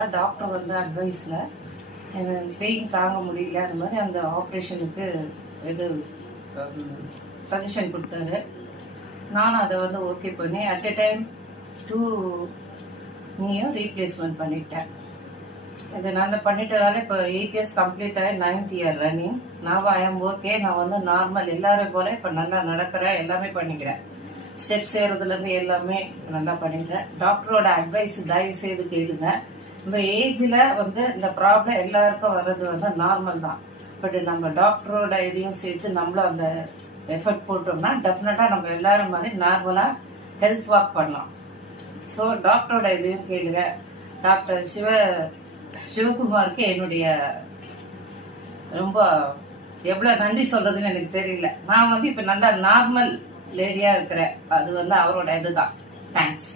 Doctor வந்து அட்வைஸில் எனக்கு pain தாங்க முடியல அந்த மாதிரி அந்த ஆப்ரேஷனுக்கு இது சஜஷன் கொடுத்தாரு. நானும் அதை வந்து ஓகே பண்ணி அட் எ டைம் 2 நீயும் ரீப்ளேஸ்மெண்ட் பண்ணிட்டேன். இதனால பண்ணிட்டதால இப்போ 8 years கம்ப்ளீட் ஆகி 9th year ரன்னிங். நான் ஐ எம் ஓகே. நான் வந்து நார்மல் எல்லாரும் போல இப்போ நல்லா நடக்கிறேன், எல்லாமே பண்ணிக்கிறேன். ஸ்டெப்ஸ் ஏறதுலேருந்து எல்லாமே நல்லா பண்ணிக்கிறேன். டாக்டரோட அட்வைஸ் தயவு செய்து கேளுங்க. நம்ம ஏஜில் வந்து இந்த ப்ராப்ளம் எல்லாருக்கும் வர்றது வந்து நார்மல் தான். பட் நம்ம டாக்டரோட இதையும் சேர்த்து நம்மளும் அந்த எஃபர்ட் போட்டோம்னா டெஃபினட்டாக நம்ம எல்லாரும் மாதிரி நார்மலாக ஹெல்த் வாக் பண்ணலாம். ஸோ டாக்டரோட இதையும் கேளுங்க. டாக்டர் சிவகுமாருக்கு என்னுடைய ரொம்ப எவ்வளோ நன்றி சொல்றதுன்னு எனக்கு தெரியல. நான் வந்து இப்போ நல்லா நார்மல் லேடியாக இருக்கிறேன். அது வந்து அவரோட இதுதான். தேங்க்ஸ்.